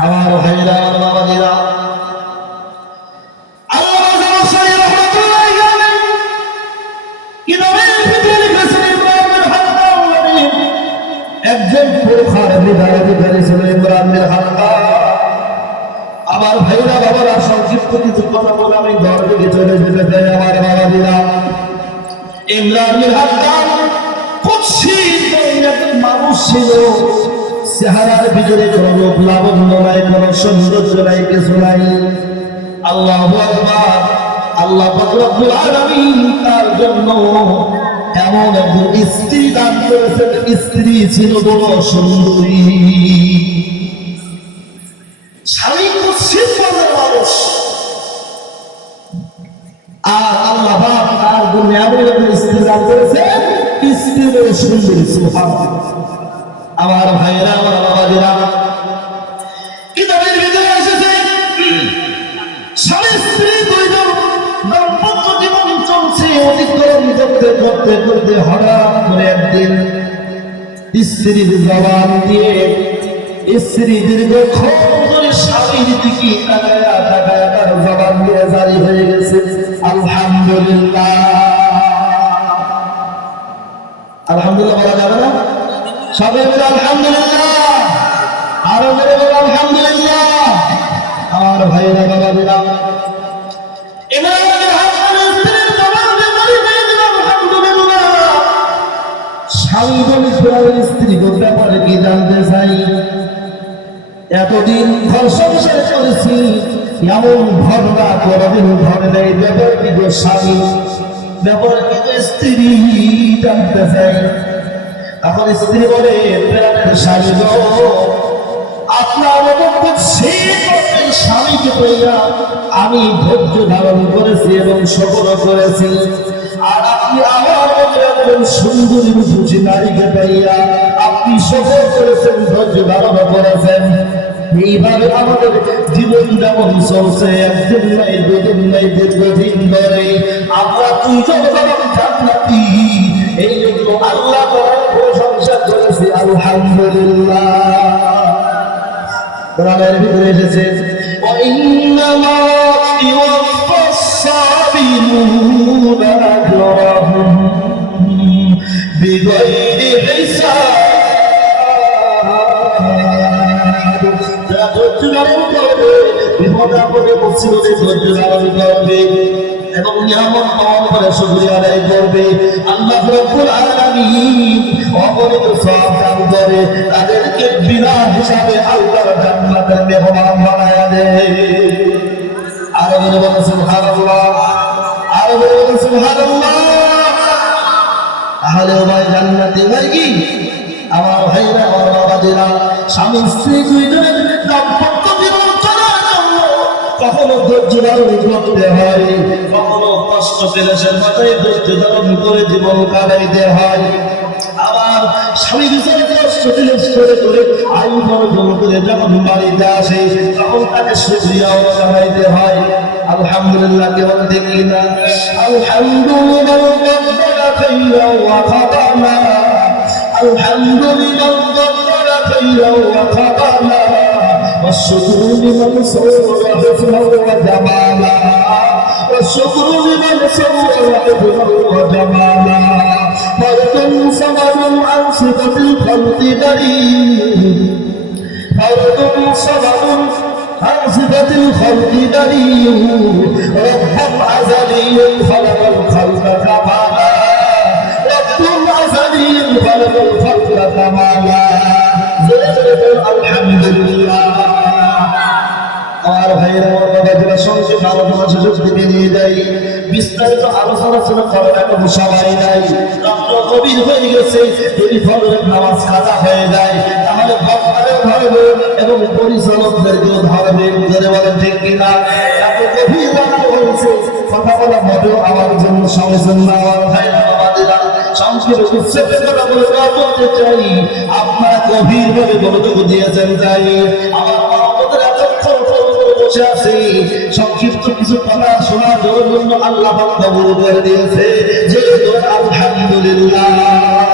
আমার ভাইরা, বাবাজিরা। একজন পুরখার বিধারে বিধারে ছিল ইমরানের হাক্কা আমার ভাইরা, বাবারা, সংক্ষিপ্ত কিছু আমি ঘর চলে যেতে চাই আমার হাক্কা কুৎসিত একজন মানুষ ছিল। চেহারার ভিতরে কোন কোন সৌন্দর্য নাই, কিছু নাই। আল্লাহ আল্লাহ তার জন্য এমন স্ত্রী দান করেছেন। স্ত্রী ছিল বড় সুন্দরী। স্বামী মানুষ। আর আল্লাহ তার জন্য এমন স্ত্রী দান করেছেন, স্ত্রী সুন্দরী আমার ভাইয়েরা আমার বাবাজিরা। কিতাবের দিয়ে জারি হয়ে গেছে আলহামদুলিল্লাহ। আলহামদুলিল্লাহ বলা যাবে সবাই বলে, আলহামদুলিল্লাহ। আরও বলে বলে, আলহামদুলিল্লাহ। আমার ভাইরা বাবা দিলাম স্ত্রী ব্যাপারে কি জানতে চাই? এতদিন ঘর সংসার করেছি, এমন ঘটনা কোনদিন ঘটে নেই। কি স্বামী? গো স্ত্রী? জানতে চাই। এখন স্ত্রী বলে আপনার মতো সে করতেন স্বামীকে আমি ধৈর্য ধারণ করেছি এবং সফল করেছি। আর আপনি আমার একজন সুন্দরী রূপসী নারীকে পাইয়া আপনি সফল করেছেন, ধৈর্য ধারণ করেছেন। এইভাবে আমাদের জীবন যেমন চলছে, একদিন নাই দুদিন নাই দীর্ঘদিন ধরে আমরা জান্নাতি। আলহামদুলিল্লাহ কোরআনের ভিতরে এসেছে وإنما يوفى الصابرون أجرهم بغير حساب যারা ধৈর্য ধারণ করবে বিপদ আপদে মুসিবতে ধৈর্য ধারণ করবে এবং নিয়ামত পাওয়ার পরে শুকরিয়া আদায় করবে আল্লাহ রব্বুল আলামিন অগণিত সওয়াব দান করে তাদেরকে বিনা হিসাবে আল্লাহর জান্নাতের মেহমান বানায়া দেয়। আরও বলে সুবহানাল্লাহ। বলে সুবহানাল্লাহ। তাহলে ভাই জান্নাতি কি? আমার ভাইরা, আমার স্বামী, স্ত্রী দাম্পত্য কখনো ধৈর্য ধারণ করতে হয়, কখনো কষ্ট পেলে সে মাথায় ধৈর্য ধারণ করে জীবন কাটাইতে হয়। আবার স্বামী কষ্ট দিলে করে করে আয়ু বর্জন করে যখন বাড়িতে আসে তখন তাকে সুক্রিয়াও জানাইতে হয় আলহামদুলিল্লাহ কেমন দেখি না আলহামদুলিল্লাহ خيرا وقضانا الحمد لمن قدر خيرا وقضانا والشكر لمن صور حفظا وجمالا والشكر لمن صور حفظا وجمالا فرد صمد عن صفة الخلق بريء فرد صمد عن صفة الخلق بريء رب أزلي خلق الخلق كمالا رب أزلي خلق الخلق كمالا الحمد لله আমার ভাইয়ের আমার বাবাদের সংক্ষেপ আলোচনা সুযোগ থেকে নিয়ে যাই বিস্তারিত আলোচনা ছিল করার এখন সবাই নাই রাত্র হয়ে গেছে, যদি ফজরের নামাজ কাজা হয়ে যায়, তাহলে ভক্তরেও ধরবে এবং পরিচালকদেরকেও ধরবে ধরে বলেন ঠিক কিনা? না সংক্ষিপ্ত কিছু কথা শোনার জন্য আল্লাহ কবুল দিয়েছে। যে আলহামদুলিল্লাহ।